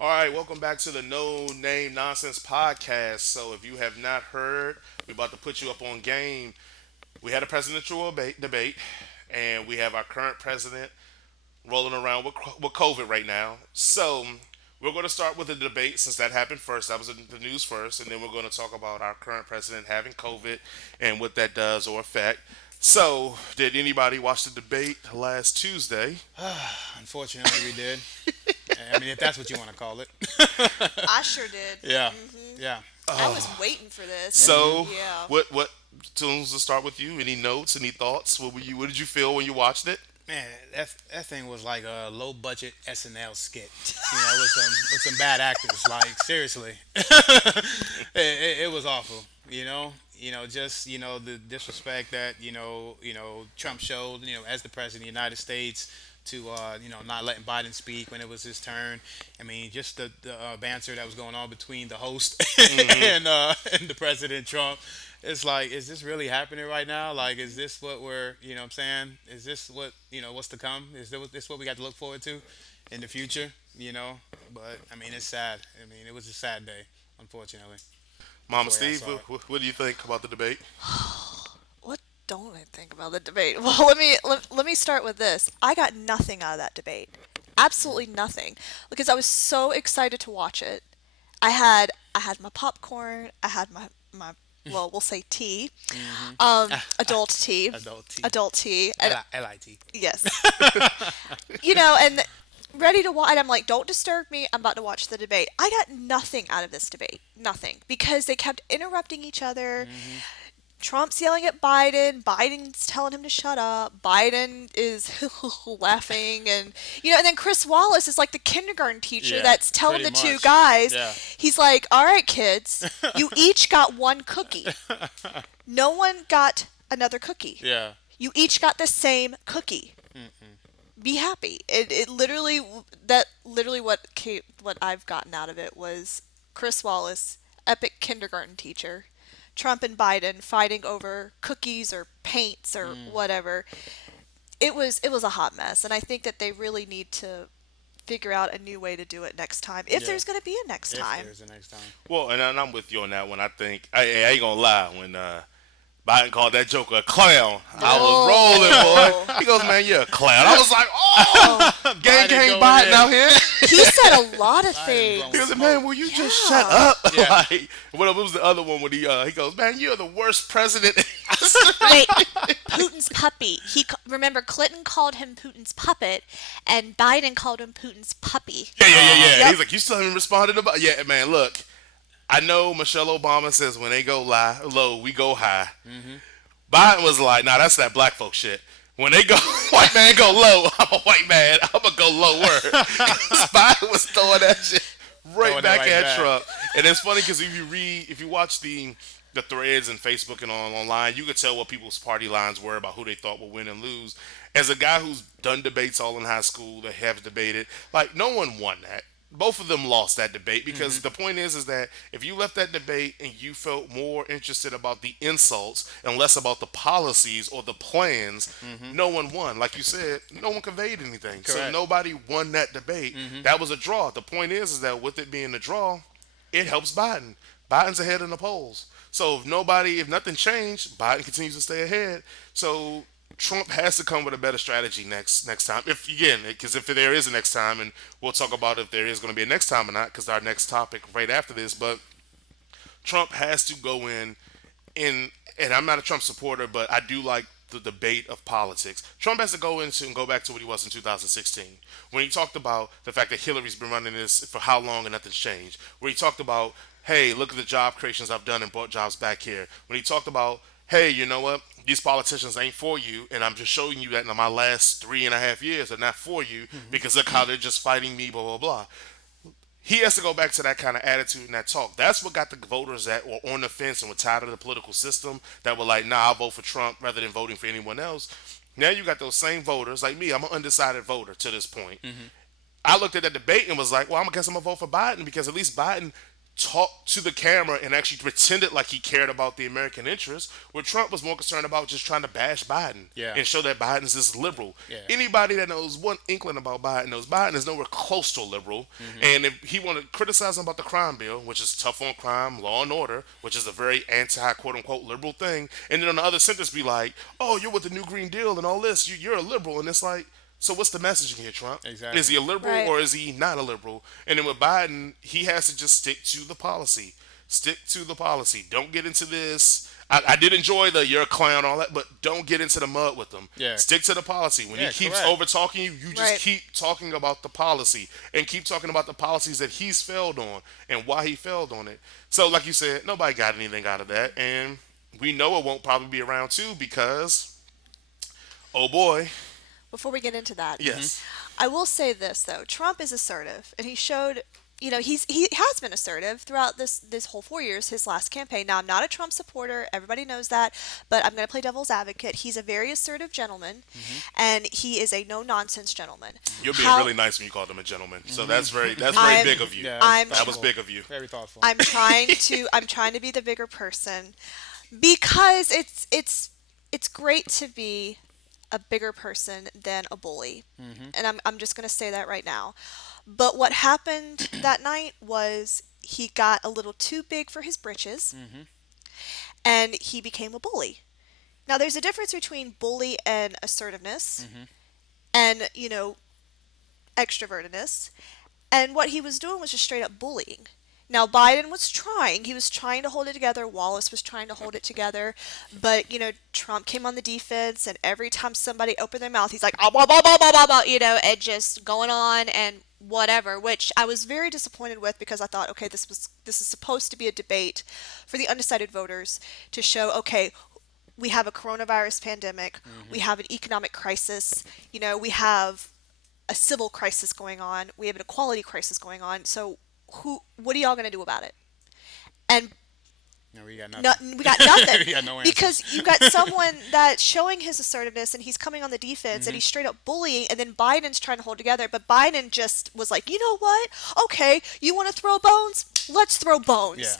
All right, welcome back to the No Name Nonsense podcast. So, if you have not heard, we're about to put you up on game. We had a presidential debate, and we have our current president rolling around with COVID right now. So, we're going to start with the debate since that happened first. That was in the news first, and then we're going to talk about our current president having COVID and what that does or affect. So, did anybody watch the debate last Tuesday? Unfortunately, we did. I mean, if that's what you want to call it. I sure did. Yeah, yeah. I was waiting for this, and So, yeah. what tunes to start with you? Any notes? Any thoughts? What did you feel when you watched it? Man, that thing was like a low budget SNL skit. With some bad actors. Like seriously, it was awful. Just the disrespect that Trump showed. As the president of the United States. To not letting Biden speak when it was his turn. I mean, just the banter that was going on between the host and the president Trump. It's like, is this really happening right now? Like, is this what we're, what I'm saying? Is this what, what's to come? This what we got to look forward to in the future? But I mean, it's sad. I mean, it was a sad day, unfortunately. That's Mama the way I Steve, saw it. what do you think about the debate? What don't I think about the debate? Well, let me start with this. I got nothing out of that debate. Absolutely nothing. Because I was so excited to watch it. I had my popcorn. I had my well, we'll say tea. Adult tea. Adult T. Adult tea. And LIT. yes. And ready to watch. And I'm like, don't disturb me. I'm about to watch the debate. I got nothing out of this debate. Nothing. Because they kept interrupting each other. Trump's yelling at Biden. Biden's telling him to shut up. Biden is laughing, and then Chris Wallace is like the kindergarten teacher Yeah, that's telling pretty the two much. guys. Yeah. He's like, "All right, kids, you each got one cookie. No one got another cookie. Yeah. You each got the same cookie. Be happy." It literally that literally what I've gotten out of it was Chris Wallace, epic kindergarten teacher, Trump and Biden fighting over cookies or paints or whatever. It was a hot mess, and I think that they really need to figure out a new way to do it next time, if Yeah. there's going to be a next If time. there's a next time. Well, and I'm with you on that one. I think I ain't gonna lie when Biden called that joker a clown. I was rolling, Oh, boy. He goes, "Man, you're a clown." I was like, "Oh, oh, gang, Biden gang, going Biden in. out here." he said a lot of Biden blowing He things. goes, "Man, will you just shut Yeah. up?" Yeah. Like, what was the other one when he goes, "Man, you're the worst president." Wait, Putin's puppy. Remember Clinton called him Putin's puppet, and Biden called him Putin's puppy. Yeah. Yep. He's like, "You still haven't responded about?" Yeah, man. Look, I know Michelle Obama says when they go low, we go high. Biden was like, "Nah, that's that black folk shit." When they go, white man go low, I'm a white man. I'm gonna go lower. 'Cause Biden was throwing that shit right Throwing it back right at back. Trump, and it's funny because if you watch the threads and Facebook and online, you could tell what people's party lines were about who they thought would win and lose. As a guy who's done debates all in high school, that have debated, like no one won that. Both of them lost that debate because the point is that if you left that debate and you felt more interested about the insults and less about the policies or the plans, no one won. Like you said, no one conveyed anything. So Correct. nobody won that debate. That was a draw. The point is that with it being a draw, it helps Biden. Biden's ahead in the polls. So if nothing changed, Biden continues to stay ahead. So Trump has to come with a better strategy next time. If again, because if there is a next time, and we'll talk about if there is going to be a next time or not, because our next topic right after this. But Trump has to go in, and I'm not a Trump supporter, but I do like the debate of politics. Trump has to go into and go back to what he was in 2016 when he talked about the fact that Hillary's been running this for how long and nothing's changed. Where he talked about, hey, look at the job creations I've done and brought jobs back here. When he talked about, hey, you know what? These politicians ain't for you, and I'm just showing you that in my last 3.5 years are not for you because look how they're just fighting me, blah blah blah. He has to go back to that kind of attitude and that talk. That's what got the voters that were on the fence and were tired of the political system that were like, nah, I'll vote for Trump rather than voting for anyone else. Now you got those same voters, like me, I'm an undecided voter to this point. I looked at that debate and was like, well, I guess I'm going to vote for Biden because at least Biden talked to the camera and actually pretended like he cared about the American interest, where Trump was more concerned about just trying to bash Biden Yeah. and show that Biden's this liberal. Yeah. Anybody that knows one inkling about Biden knows Biden is nowhere close to a liberal. And if he want to criticize him about the crime bill, which is tough on crime, law and order, which is a very anti quote unquote liberal thing, and then on the other sentence be like, "Oh, you're with the New Green Deal and all this. You're a liberal," and it's like, so what's the messaging here, Trump? Exactly. Is he a liberal Right. or is he not a liberal? And then with Biden, he has to just stick to the policy. Stick to the policy. Don't get into this. I did enjoy the "you're a clown" all that, but don't get into the mud with them. Yeah. Stick to the policy. When Yeah, he keeps correct. over talking you, you just Right. keep talking about the policy and keep talking about the policies that he's failed on and why he failed on it. So, like you said, nobody got anything out of that, and we know it won't probably be around too because, oh boy, Before we get into that, yes. I will say this though: Trump is assertive, and he showed. He has been assertive throughout this whole 4 years, his last campaign. Now, I'm not a Trump supporter. Everybody knows that, but I'm going to play devil's advocate. He's a very assertive gentleman, and he is a no nonsense gentleman. You're being How- really nice when you called him a gentleman. So that's very I'm- big of you. Yeah, I'm- That was big of you. Very thoughtful. I'm trying to be the bigger person because it's great to be a bigger person than a bully. And I'm just going to say that right now. But what happened that night was he got a little too big for his britches and he became a bully. Now there's a difference between bully and assertiveness and, extrovertedness. And what he was doing was just straight up bullying. Now Biden was trying. He was trying to hold it together. Wallace was trying to hold it together. But, Trump came on the defense and every time somebody opened their mouth, he's like, "Ah, blah, blah, blah, blah, blah, blah," and just going on and whatever, which I was very disappointed with because I thought, okay, this is supposed to be a debate for the undecided voters to show, okay, we have a coronavirus pandemic, we have an economic crisis, we have a civil crisis going on, we have an equality crisis going on. So what are y'all going to do about it? And No, we got nothing. we got nothing. We got no answer. Because you got someone that's showing his assertiveness and he's coming on the defense and he's straight up bullying, and then Biden's trying to hold together, but Biden just was like, you know what? Okay, you want to throw bones? Let's throw bones. Yeah.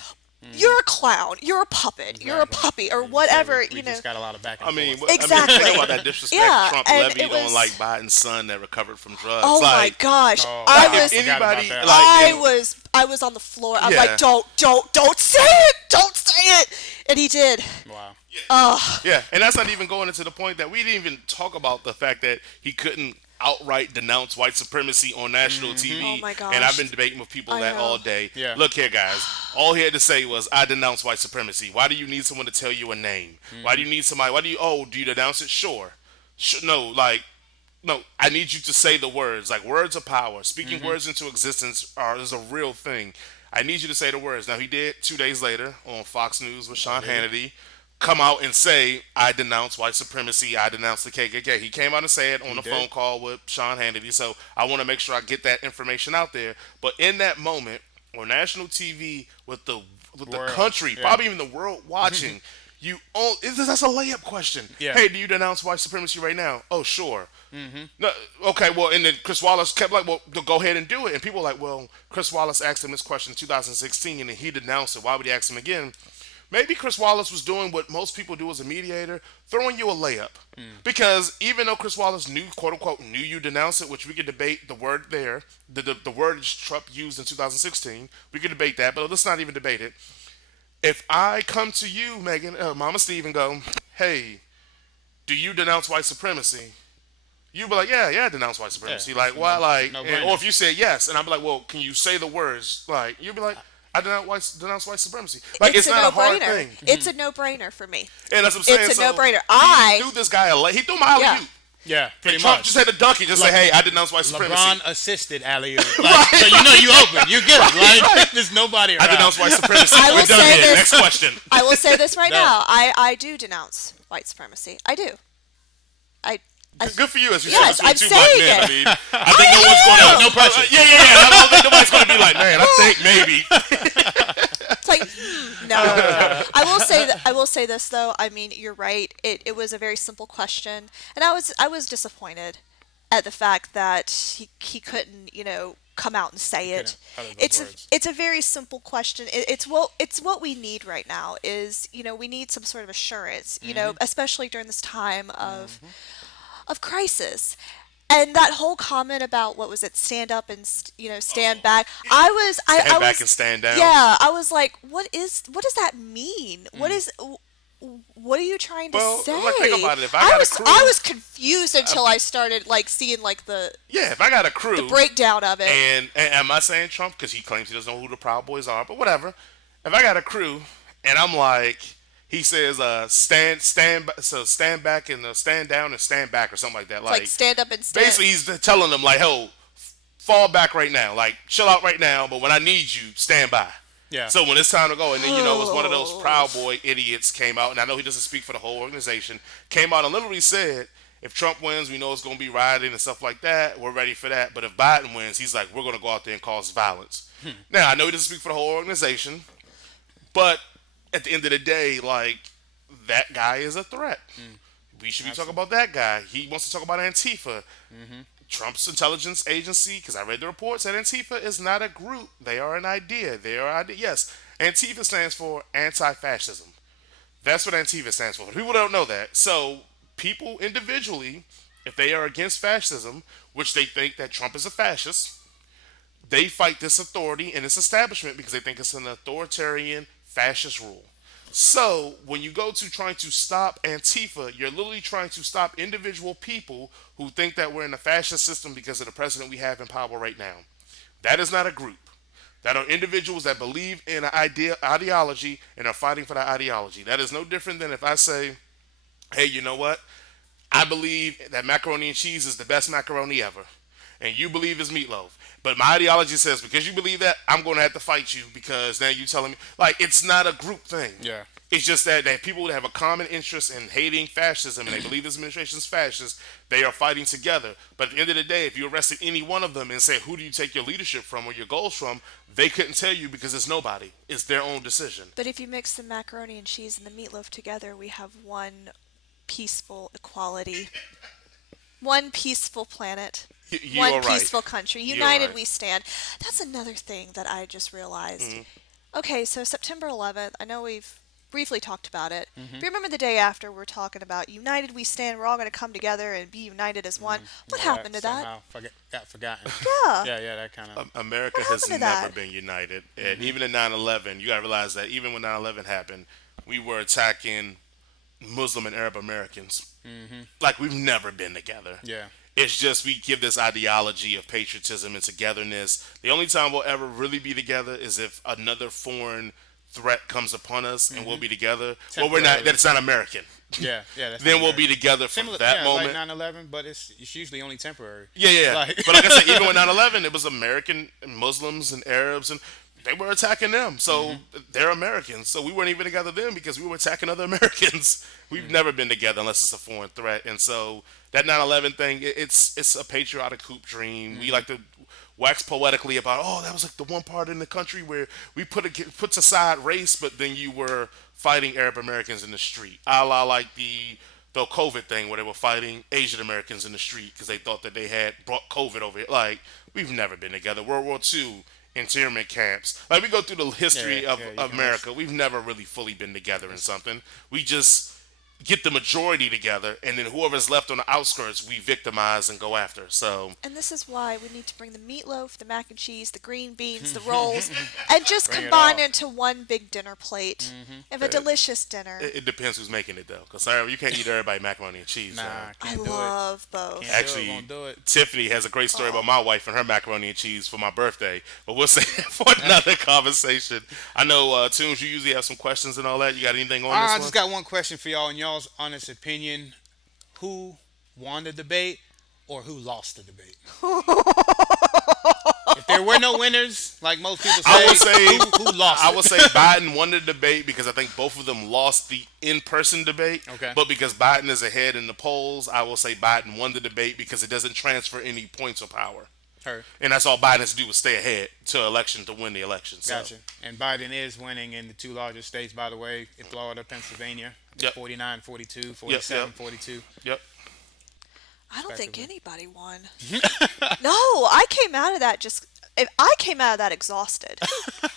You're a clown. You're a puppet. You're a Exactly. puppy or Yeah, you whatever. said we just got a lot of back and I mean, forth. Exactly. think about that disrespect Yeah, Trump and levied it was- on like Biden's son that recovered from drugs. Oh my like, gosh. Oh, I wow. was I forgot about anybody that. like I was on the floor. I'm Yeah. like, don't say it. Don't say it. And he did. Wow. yeah, and that's not even going into the point that we didn't even talk about the fact that he couldn't outright denounce white supremacy on national TV. Oh my gosh. And I've been debating with people I that know. all day. Yeah. Look here, guys. All he had to say was, "I denounce white supremacy." Why do you need someone to tell you a name? Why do you need somebody? Do you denounce it? Sure. No, like, no, I need you to say the words. Like, words are power. Speaking words into existence is a real thing. I need you to say the words. Now, he did 2 days later on Fox News with Sean Hannity come out and say, "I denounce white supremacy. I denounce the KKK." He came out and said on a did. phone call with Sean Hannity. So I want to make sure I get that information out there. But in that moment, on national TV with the World. country, Yeah. probably even the world watching, that's a layup question. Yeah. Hey, do you denounce white supremacy right now? Oh, sure. No, okay, well, and then Chris Wallace kept like, "Well, go ahead and do it." And people were like, "Well, Chris Wallace asked him this question in 2016 and he denounced it. Why would he ask him again?" Maybe Chris Wallace was doing what most people do as a mediator, throwing you a layup. Because even though Chris Wallace knew, quote unquote, knew you denounce it, which we could debate the word there, the word Trump used in 2016, we could debate that, but let's not even debate it. If I come to you, Megan, Mama Steve, and go, "Hey, do you denounce white supremacy?" You'd be like, "Yeah, I denounce white supremacy." Yeah. Like, why? Like, No-brainer. or if you said yes, and I'd be like, "Well, can you say the words?" Like, you'd be like, "I denounce white supremacy." Like, it's not a hard no-brainer. thing. It's a no-brainer for me. And that's what I'm saying. It's a So, no-brainer. He threw this guy he threw my alley Yeah. oop. Yeah, pretty Trump much. just had to dunk it, just say, "Hey, I denounce white supremacy." LeBron assisted alley oop. Like, so you open. You're good. Like, there's nobody around. I denounce white supremacy. I will We're done say here. this- Next question. I will say this right No. now. I do denounce white supremacy. I do. I Good for you, as you Yes, said, between I'm two black saying men. it. I mean, I think no one's going to. No pressure. Yeah. I don't think nobody's going to be like, "Man, I think maybe." It's like, no. I will say this though. I mean, you're right. It was a very simple question, and I was disappointed at the fact that he couldn't come out and You say couldn't it. utter those It's a words. it's a very simple question. It's what we need right now is, we need some sort of assurance, especially during this time of crisis. And that whole comment about what was it, stand up and stand back. I Stand back was, and stand down. yeah, I was like, what does that mean? What are you trying to Well, say? like think about it. If I got a I crew, was confused until I started like seeing like yeah, if I got a the crew, breakdown of it. and am I saying Trump because he claims he doesn't know who the Proud Boys are, but whatever. If I got a crew and I'm like, he says, so stand back and stand down and stand back or something like that. It's like Like stand up and stand. basically he's telling them like, "Ho, fall back right now, like chill out right now, but when I need you, stand by." Yeah. So when it's time to go, and then it was one of those Oh. Proud Boy idiots came out, and I know he doesn't speak for the whole organization, came out and literally said, if Trump wins, we know it's going to be rioting and stuff like that. We're ready for that. But if Biden wins, he's like, we're going to go out there and cause violence. Now I know he doesn't speak for the whole organization, but at the end of the day, like that guy is a threat. We should be talking Absolutely. about that guy. He wants to talk about Antifa. Mm-hmm. Trump's intelligence agency, because I read the reports, that Antifa is not a group. They are an idea. They are idea. Yes, Antifa stands for anti-fascism. That's what Antifa stands for. People don't know that. So people individually, if they are against fascism, which they think that Trump is a fascist, they fight this authority and this establishment because they think it's an authoritarian fascist rule. So when you go to trying to stop Antifa, you're literally trying to stop individual people who think that we're in a fascist system because of the president we have in power right now. That is not a group. That are individuals that believe in an ideology and are fighting for that ideology. That is no different than if I say, hey, you know what? I believe that macaroni and cheese is the best macaroni ever, and you believe it's meatloaf. But my ideology says because you believe that, I'm going to have to fight you because now you're telling me like it's not a group thing. Yeah. It's just that people that have a common interest in hating fascism and they believe this administration is fascist, they are fighting together. But at the end of the day, if you arrested any one of them and say, who do you take your leadership from or your goals from, they couldn't tell you because it's nobody. It's their own decision. But if you mix the macaroni and cheese and the meatloaf together, we have one peaceful equality, one peaceful planet, You one are right. peaceful country. You are United right. we stand. That's another thing that I just realized. Mhm. Okay, so September 11th, I know we've briefly talked about it. Mm-hmm. But remember the day after we're talking about United we stand, we're all going to come together and be united as one. What Yeah, happened to that that? somehow got forgotten. Yeah. Yeah, that kind of. America What has happened to never that? been united. And Mm-hmm. even in 9/11, you got to realize that even when 9/11 happened, we were attacking Muslim and Arab Americans. Mm-hmm. Like we've never been together. Yeah. It's just we give this ideology of patriotism and togetherness. The only time we'll ever really be together is if another foreign threat comes upon us and we'll Mm-hmm. be together. Well, we're not. Temporarily. That's not American. Yeah, that's not Then we'll be American. together from Similar, that yeah, moment. like 9/11, but it's usually only temporary. Yeah, yeah. Like, But like I said, even with 9/11, it was American and Muslims and Arabs, and they were attacking them. So mm-hmm. they're Americans. So we weren't even together then because we were attacking other Americans. We've never been together unless it's a foreign threat. And so that 9/11 thing, it's a patriotic hoop dream. We like to wax poetically about, oh, that was like the one part in the country where we puts aside race, but then you were fighting Arab Americans in the street, a la like the COVID thing where they were fighting Asian Americans in the street because they thought that they had brought COVID over here. Like we've never been together. World War II internment camps. Like we go through the history yeah, of you can America. We've never really fully been together in something. We just get the majority together, and then whoever's left on the outskirts, we victimize and go after. So And this is why we need to bring the meatloaf, the mac and cheese, the green beans, the rolls, and just Bring it combine all. into one big dinner plate of a Uh, delicious dinner. it depends who's making it though. Because sorry, you can't eat everybody macaroni and cheese. Nah, I can't do it. love both. Can't Actually, do it, won't do it. Tiffany has a great story Oh. about my wife and her macaroni and cheese for my birthday, but we'll say that for another conversation. I know, Tunes, you usually have some questions and all that. You got anything on I this just one? got one question for y'all, and y'all's honest opinion: who won the debate, or who lost the debate? If there were no winners, like most people say, I would say who lost I it? would say Biden won the debate because I think both of them lost the in-person debate. Okay. But because Biden is ahead in the polls, I will say Biden won the debate because it doesn't transfer any points or power. Her. And that's all Biden has to do is stay ahead to election to win the election. So. Gotcha. And Biden is winning in the two largest states, by the way, in Florida, Pennsylvania. Yep. 49, 42, 47, yep. 42. Yep. I don't think Respectively. anybody won. No, I came out of that just if I came out of that exhausted. I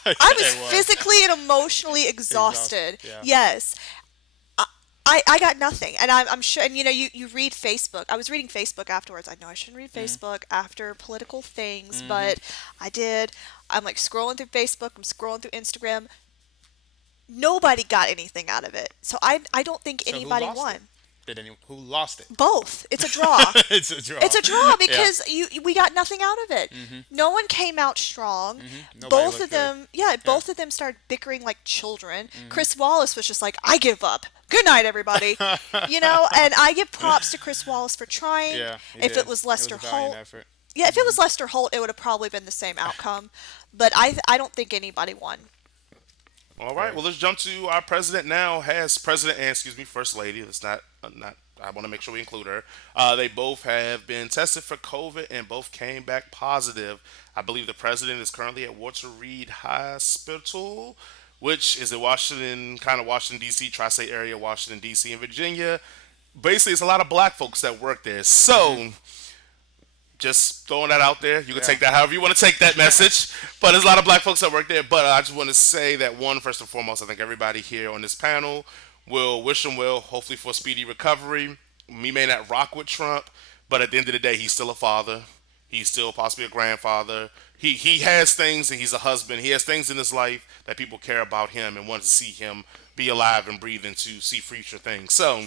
was It was physically and emotionally exhausted. exhausted. Yeah. Yes. I got nothing. And I'm sure, and you read Facebook. I was reading Facebook afterwards. I know I shouldn't read Facebook after political things, but I did. I'm like scrolling through Facebook, I'm scrolling through Instagram. Nobody got anything out of it. So I don't think So who anybody lost it? won. Did any who lost it? Both. It's a draw. It's a draw. It's a draw Yeah. because we got nothing out of it. No one came out strong. Nobody Both looked of good. them, yeah, both of them started bickering like children. Chris Wallace was just like, "I give up. Good night, everybody." And I give props to Chris Wallace for trying. Yeah. He If did. it was Lester a valiant Holt, effort. yeah, if it was Lester Holt, it would have probably been the same outcome. But I don't think anybody won. All right. Well, let's jump to our president now. Has president and excuse me, first lady. Let's not. I want to make sure we include her. They both have been tested for COVID and both came back positive. I believe the president is currently at Walter Reed Hospital, which is in Washington, kind of Washington D.C., tri-state area, Washington D.C. and Virginia. Basically, it's a lot of black folks that work there. So just throwing that out there. You can Yeah. take that however you want to take that message. But there's a lot of black folks that work there. But I just want to say that one, first and foremost, I think everybody here on this panel will wish him well, hopefully for a speedy recovery. We may not rock with Trump, but at the end of the day, he's still a father. He's still possibly a grandfather. He has things, and he's a husband. He has things in his life that people care about him and want to see him be alive and breathe and to see future things. So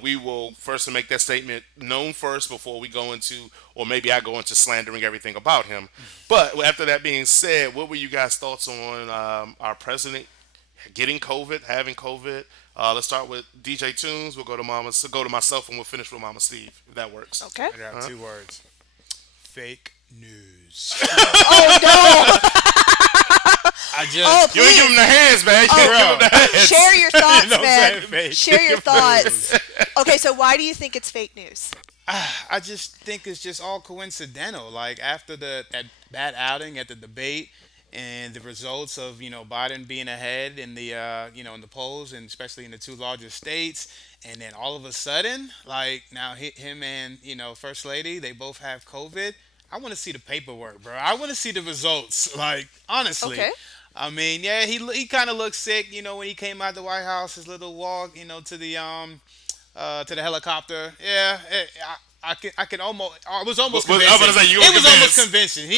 we will first make that statement known first before we go into, or maybe I go into slandering everything about him. But after that being said, what were you guys' thoughts on our president getting COVID, having COVID? Let's start with DJ Tunes. We'll go to Mama, so go to myself, and we'll finish with Mama Steve, if that works. Okay. I got two words. Fake news. Oh no! I just Oh, You ain't give please. him the hands, man. You Oh, give him the hands. Share your thoughts, Don't man. say fake. Share your thoughts. Okay, so why do you think it's fake news? I just think it's just all coincidental. Like after that bad outing at the debate and the results of Biden being ahead in the in the polls, and especially in the two largest states, and then all of a sudden, like now him and First Lady, they both have COVID. I want to see the paperwork, bro. I want to see the results. Like honestly. Okay. I mean, yeah, he kind of looked sick, when he came out the White House, his little walk, to the helicopter. Yeah, I can almost. I was almost Well, convinced. I was gonna say, you were It was almost convinced. convincing.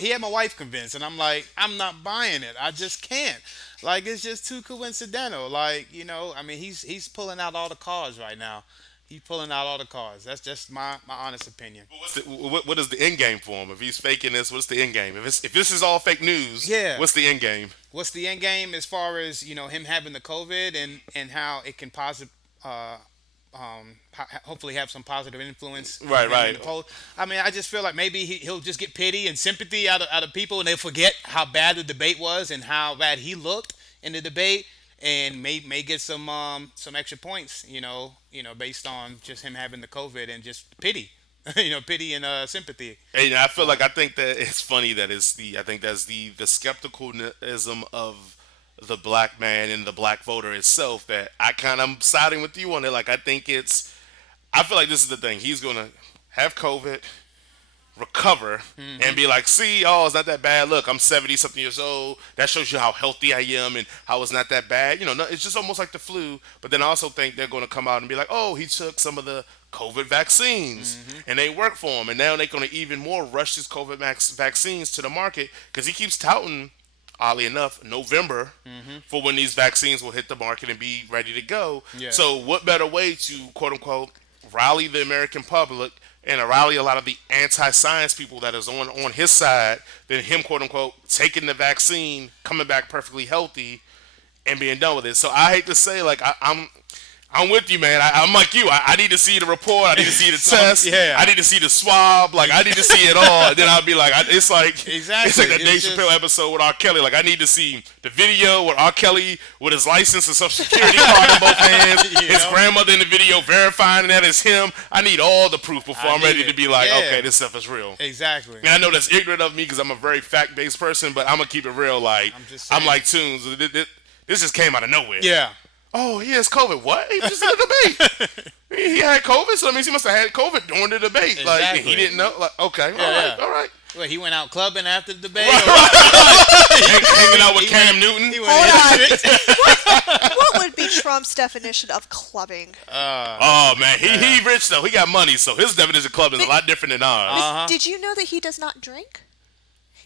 He had my wife convinced, and I'm like, I'm not buying it. I just can't. Like it's just too coincidental. Like I mean, he's pulling out all the cards right now. He's pulling out all the cards. That's just my honest opinion. What is the end game for him? If he's faking this, what's the end game? If this is all fake news, Yeah. what's the end game? What's the end game as far as him having the COVID and how it can hopefully have some positive influence Right, in right. the poll. I mean, I just feel like maybe he'll just get pity and sympathy out of people, and they forget how bad the debate was and how bad he looked in the debate, and may get some extra points, based on just him having the COVID and just pity, pity and sympathy. And I think that it's funny that I think that's the skepticalism of the black man and the black voter itself that I'm siding with you on it. Like I feel like this is the thing. He's gonna have COVID, recover, and be like, see, it's not that bad. Look, I'm 70 something years old. That shows you how healthy I am and how it's not that bad. No, it's just almost like the flu. But then I also think they're gonna come out and be like, oh, he took some of the COVID vaccines and they work for him. And now they're gonna even more rush his COVID vaccines to the market because he keeps touting, oddly enough, November for when these vaccines will hit the market and be ready to go. Yeah. So what better way to quote unquote rally the American public and rally a lot of the anti-science people that is on his side than him quote unquote taking the vaccine, coming back perfectly healthy, and being done with it. So I hate to say, like I'm with you, man. I'm like you. I need to see the report. I need to see the test. Yeah. I need to see the swab. Like I need to see it all. And then I'll be like, it's like Exactly. It's like that It's Dave just- Chappelle episode with R. Kelly. Like I need to see the video with R. Kelly with his license and Social Security card in both hands. You His know? grandmother in the video verifying that it's him. I need all the proof before I'm need ready it. to be like, Yeah. okay, this stuff is real. Exactly. And I know that's ignorant of me because I'm a very fact-based person, but I'm gonna keep it real. Like I'm just I'm saying. like Tunes. This just came out of nowhere. Yeah. Oh, he has COVID. What? He was just in the debate. He had COVID, so that means he must have had COVID during the debate. Like Exactly. he didn't know. Like okay, Yeah. all right. Wait, he went out clubbing after the debate? Or Hanging out with he Cam went, Newton. he went Hold in on. the streets? What would be Trump's definition of clubbing? Oh man, he rich though. He got money, so his definition of club is a lot different than ours. Did you know that he does not drink?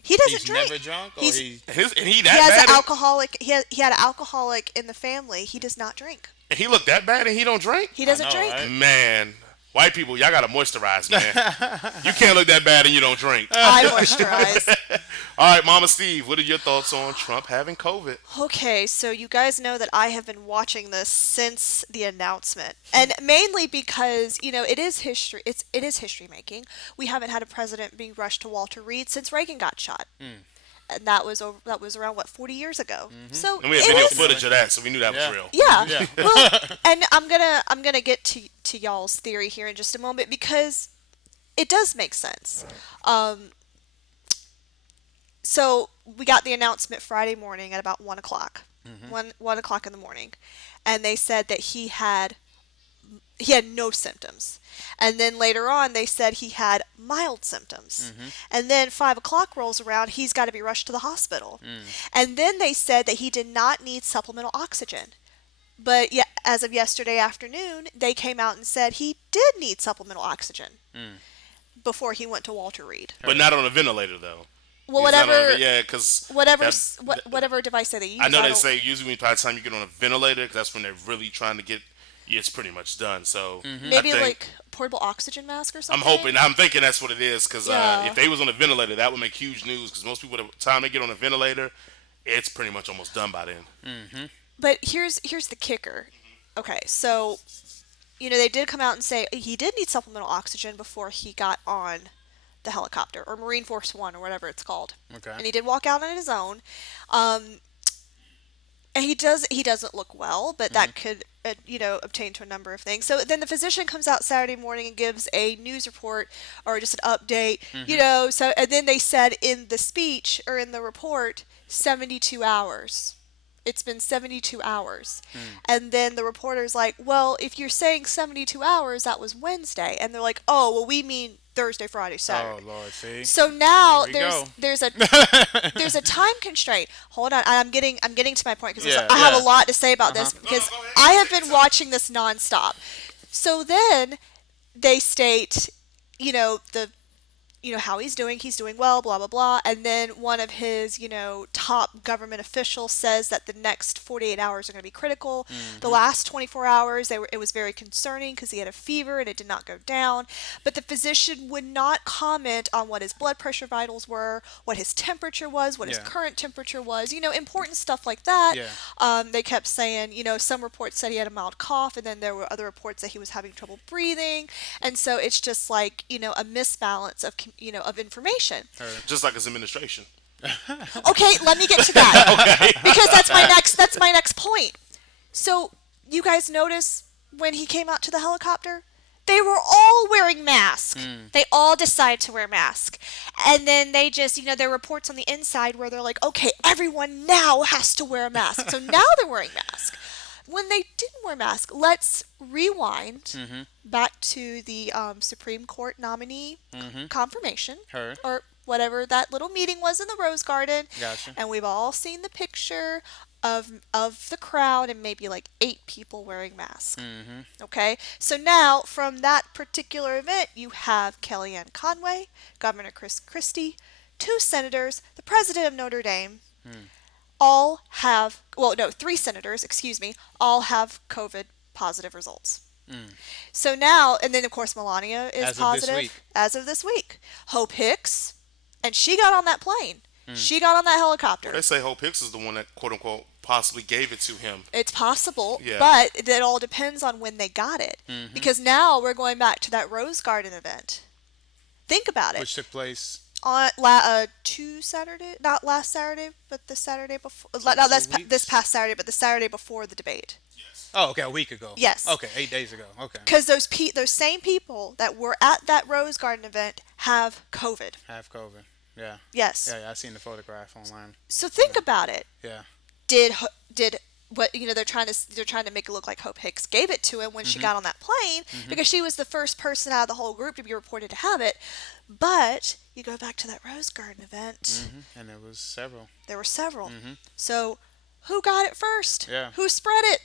He doesn't He's drink. never drunk, or He's- he? And he He that has bad. an alcoholic. He had an alcoholic in the family. He does not drink. And he looked that bad, and he don't drink. He doesn't know, drink. right? Man, white people, y'all gotta moisturize, man. You can't look that bad and you don't drink. I moisturize. All right, Mama Steve, what are your thoughts on Trump having COVID? Okay, so you guys know that I have been watching this since the announcement, and mainly because it is history. It is history making. We haven't had a president being rushed to Walter Reed since Reagan got shot, and that was around 40 years ago. So And we had it video was- footage of that, so we knew that was real. Yeah. Yeah. Well, and I'm gonna get to y'all's theory here in just a moment because it does make sense. So we got the announcement Friday morning at about 1 o'clock, 1 o'clock in the morning, and they said that he had no symptoms. And then later on, they said he had mild symptoms. And then 5 o'clock rolls around, he's got to be rushed to the hospital. And then they said that he did not need supplemental oxygen. But yeah, as of yesterday afternoon, they came out and said he did need supplemental oxygen before he went to Walter Reed. But not on a ventilator, though. Well, He's not on whatever, a- yeah, because whatever device that they use. I know they don't- say usually by the time you get on a ventilator, 'cause that's when they're really trying to get. Yeah, it's pretty much done. So maybe I think, like a portable oxygen mask or I'm something. I'm thinking that's what it is. Because Yeah. if they was on a ventilator, that would make huge news. Because most people, by the time they get on a ventilator, it's pretty much almost done by then. But here's the kicker. Okay, so they did come out and say he did need supplemental oxygen before he got on the helicopter or Marine Force One or whatever it's called. Okay. And he did walk out on his own. And he doesn't look well, but that could obtain to a number of things. So then the physician comes out Saturday morning and gives a news report or just an update, so and then they said in the speech or in the report 72 hours. It's been 72 hours. And then the reporter's like, well, if you're saying 72 hours, that was Wednesday. And they're like, oh, well, we mean Thursday, Friday, Saturday. Oh Lord, see. So now Here we go. there's a time constraint. Hold on, I'm getting to my point because Yeah, I have yeah. a lot to say about this because go ahead. I have been watching this nonstop. So then they state, the how he's doing. He's doing well, blah blah blah. And then one of his top government officials says that the next 48 hours are going to be critical. The last 24 hours it was very concerning because he had a fever and it did not go down. But the physician would not comment on what his blood pressure vitals were, what his temperature was, what his Yeah. current temperature was. Important stuff like that. Yeah. They kept saying, some reports said he had a mild cough, and then there were other reports that he was having trouble breathing, and so it's just like a misbalance of information. Just like his administration. Okay, let me get to that because that's my next point. So you guys notice when he came out to the helicopter, they were all wearing masks. They all decided to wear masks, and then they just there are reports on the inside where they're like, okay, everyone now has to wear a mask. So now they're wearing masks. When they didn't wear masks, let's rewind back to the Supreme Court nominee confirmation Her. or whatever that little meeting was in the Rose Garden. Gotcha. And we've all seen the picture of the crowd and maybe like 8 people wearing masks. Okay? So now from that particular event, you have Kellyanne Conway, Governor Chris Christie, 2 senators, the president of Notre Dame, all have, 3 senators, all have COVID positive results. So now, and then of course Melania is As of this positive week. as of this week. Hope Hicks, and she got on that plane. She got on that helicopter. They say Hope Hicks is the one that quote unquote possibly gave it to him. It's possible, Yeah. but it all depends on when they got it. Because now we're going back to that Rose Garden event. Think about it. Which took place. On 2 Saturday, not last Saturday, but the Saturday before. Not 2 weeks? this past Saturday, but the Saturday before the debate. Oh, okay, a week ago. Yes. Okay, 8 days ago. Okay. Because those same people that were at that Rose Garden event have COVID. Have COVID. Yeah. Yes. Yeah, I seen the photograph online. So think about it. Yeah. Did what they're trying to make it look like Hope Hicks gave it to him when she got on that plane because she was the first person out of the whole group to be reported to have it. But you go back to that Rose Garden event, And there was several. there were several. So who got it first? Yeah. Who spread it?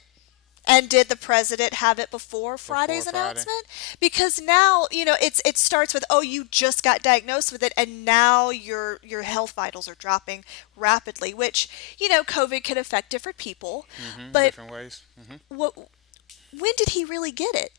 And did the president have it before Before Friday's Friday. announcement? Because now, it starts with, oh, you just got diagnosed with it and now your health vitals are dropping rapidly, which, COVID can affect different people. But Different ways. what when did he really get it?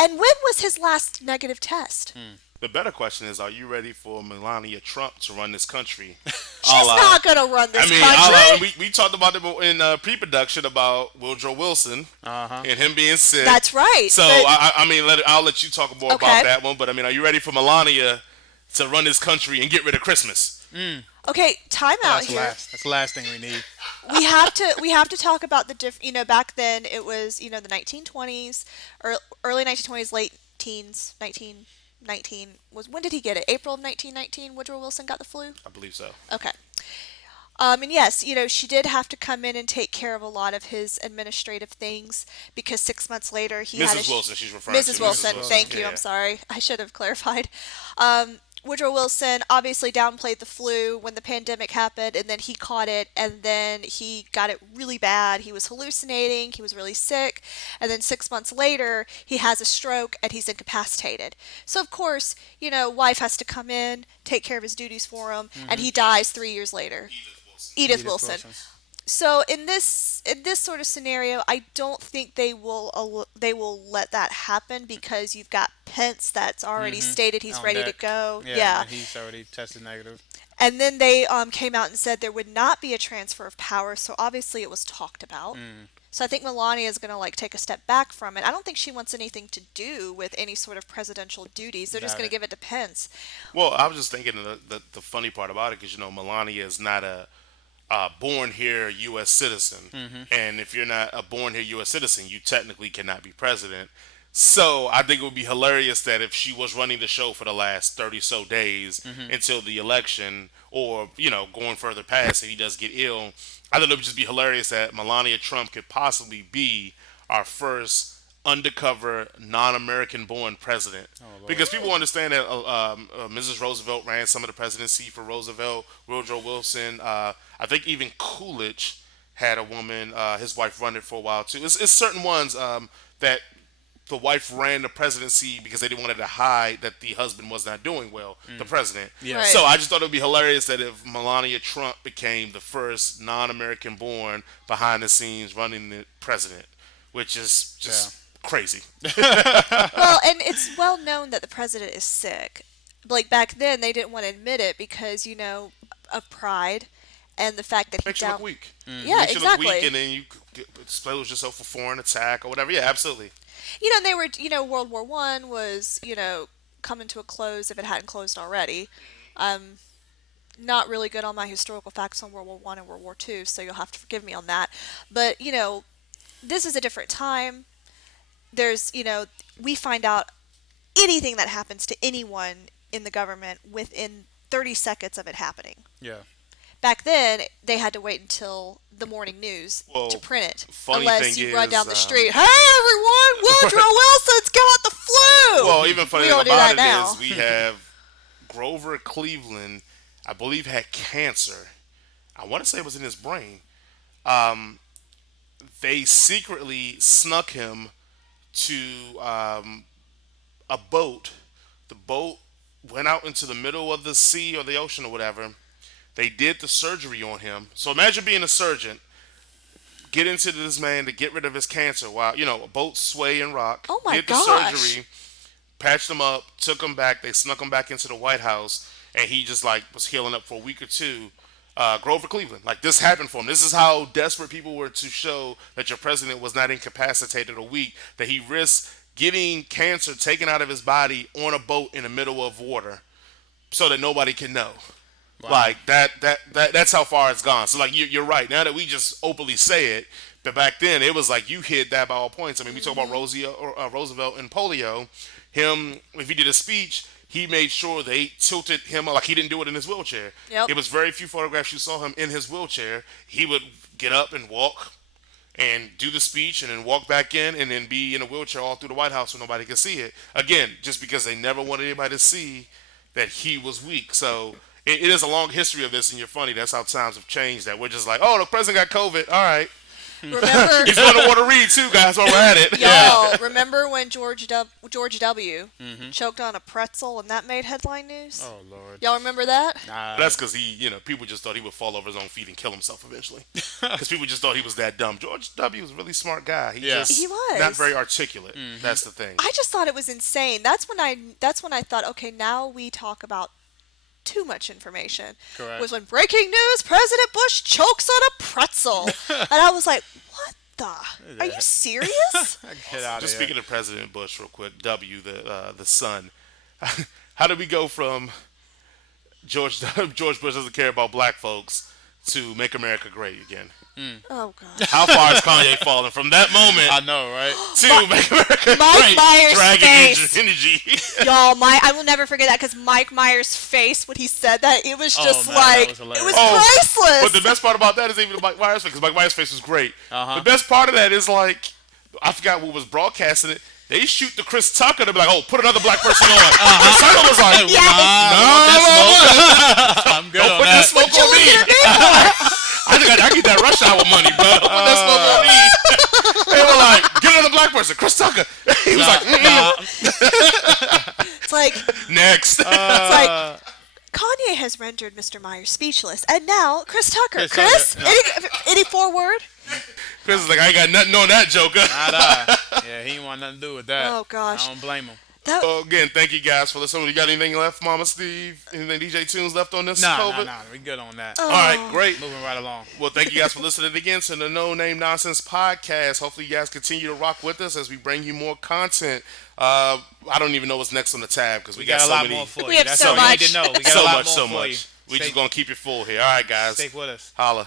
And when was his last negative test? The better question is, are you ready for Melania Trump to run this country? She's not going to run this country. We talked about it in pre-production about Woodrow Wilson and him being sick. That's right. So but- I'll let you talk more Okay. about that one. But are you ready for Melania to run this country and get rid of Christmas? Okay, time out That's here. That's the last thing we need. We have to talk about the back then it was, the 1920s or early 1920s, late teens, 1919 was, when did he get it? April of 1919 Woodrow Wilson got the flu? I believe so. Okay. And yes, she did have to come in and take care of a lot of his administrative things because 6 months later he had Mrs. Wilson, she's referring to. Mrs. Wilson, thank you. Yeah. I'm sorry. I should have clarified. Woodrow Wilson obviously downplayed the flu when the pandemic happened, and then he caught it, and then he got it really bad. He was hallucinating, he was really sick, and then 6 months later, he has a stroke and he's incapacitated. So, of course, wife has to come in, take care of his duties for him, and he dies 3 years later. Edith Wilson. So in this sort of scenario, I don't think they will let that happen because you've got Pence that's already stated he's On ready deck. to go. Yeah. And he's already tested negative. And then they came out and said there would not be a transfer of power, so obviously it was talked about. So I think Melania is going to take a step back from it. I don't think she wants anything to do with any sort of presidential duties. They're just Got going it. to give it to Pence. Well, I was just thinking the funny part about it because Melania is not a born here U.S. citizen, and if you're not a born here U.S. citizen, you technically cannot be president. So I think it would be hilarious that if she was running the show for the last 30 so days until the election, or going further past if he does get ill, I think it would just be hilarious that Melania Trump could possibly be our first undercover non-American born president, because people understand that Mrs. Roosevelt ran some of the presidency for Roosevelt, Woodrow Wilson. I think even Coolidge had a woman, his wife, run it for a while too. It's certain ones that the wife ran the presidency because they didn't want to hide that the husband was not doing well, the president. Yeah. Right. So I just thought it would be hilarious that if Melania Trump became the first non-American born behind the scenes running the president, which is just crazy. Well, and it's well known that the president is sick. Like back then, they didn't want to admit it because of pride and the fact that Makes he you look weak. Yeah, Makes you look exactly. weak, and then you expose yourself for foreign attack or whatever. Yeah, absolutely. And they were, World War One was, coming to a close if it hadn't closed already. Not really good on my historical facts on World War One and World War Two, so you'll have to forgive me on that. But this is a different time. There's, we find out anything that happens to anyone in the government within 30 seconds of it happening. Yeah. Back then, they had to wait until the morning news Well, to print it. funny Unless thing you run is, down the street, hey everyone, Woodrow Wilson's got the flu! Well, even funny We thing don't do about that it now. is we have Grover Cleveland, I believe, had cancer. I want to say it was in his brain. They secretly snuck him to a boat. The boat went out into the middle of the sea or the ocean or whatever. They did the surgery on him. So imagine being a surgeon, get into this man to get rid of his cancer while, a boat sway and rock. Oh my did the gosh. surgery, patched him up, took him back. They snuck him back into the White House, and he just was healing up for a week or two. Grover Cleveland, this happened for him. This is how desperate people were to show that your president was not incapacitated or weak, that he risked getting cancer taken out of his body on a boat in the middle of water so that nobody can know. Wow. That's how far it's gone. So you're right. Now that we just openly say it, but back then it was you hit that by all points. I mean, we talk about Roosevelt and polio. Him, if he did a speech, he made sure they tilted him like he didn't do it in his wheelchair. Yep. It was very few photographs you saw him in his wheelchair. He would get up and walk and do the speech and then walk back in and then be in a wheelchair all through the White House so nobody could see it. Again, just because they never wanted anybody to see that he was weak. So it is a long history of this, and you're funny. That's how times have changed. That we're just like, oh, the president got COVID. All right, Remember, he's going to want to read too, guys. While we're at it. y'all, remember when George W. choked on a pretzel and that made headline news? Oh Lord. Y'all remember that? That's because people just thought he would fall over his own feet and kill himself eventually. Because people just thought he was that dumb. George W. was a really smart guy. He was not very articulate. That's the thing. I just thought it was insane. That's when I thought, okay, now we talk about too much information. Correct. Was when breaking news, President Bush chokes on a pretzel. And I was like, what the? Are you serious? Get out Just of speaking of President Bush, real quick, W, the son. How did we go from George Bush doesn't care about black folks to Make America Great Again? Oh, God. How far has Kanye fallen from that moment I know, right? to Make America Mike Great? Myers' Dragon face. energy. Y'all, I will never forget that because Mike Myers' face when he said that, it was just man, that like, was it hilarious. was Oh, priceless. But the best part about that is even Mike Myers' face, because Mike Myers' face was great. Uh-huh. The best part of that is like, I forgot what was broadcasting it. They shoot the Chris Tucker to be like, oh, put another black person on. Chris Tucker was like, I'm good don't on put that. this smoke on me. I get that rush hour money, bro. Don't put that smoke on me. They were like, get another black person, Chris Tucker. He was like, It's like, next. it's like, Kanye has rendered Mr. Myers speechless. And now, Chris Tucker. Chris Tucker, Any forward? Chris is like, I ain't got nothing on that, Joker. Yeah, he ain't want nothing to do with that. Oh, gosh. I don't blame him. So again, thank you guys for listening. You got anything left, Mama Steve? Anything DJ Tunes left on this COVID? Nah. We good on that. All right, great. Moving right along. Well, thank you guys for listening again to the No Name Nonsense podcast. Hopefully, you guys continue to rock with us as we bring you more content. I don't even know what's next on the tab because we got a so lot many. more for you. We have That's so all you need much. to know. We got So a lot much, more so for much. you. We just gonna keep you full here. All right, guys. Stick with us. Holla.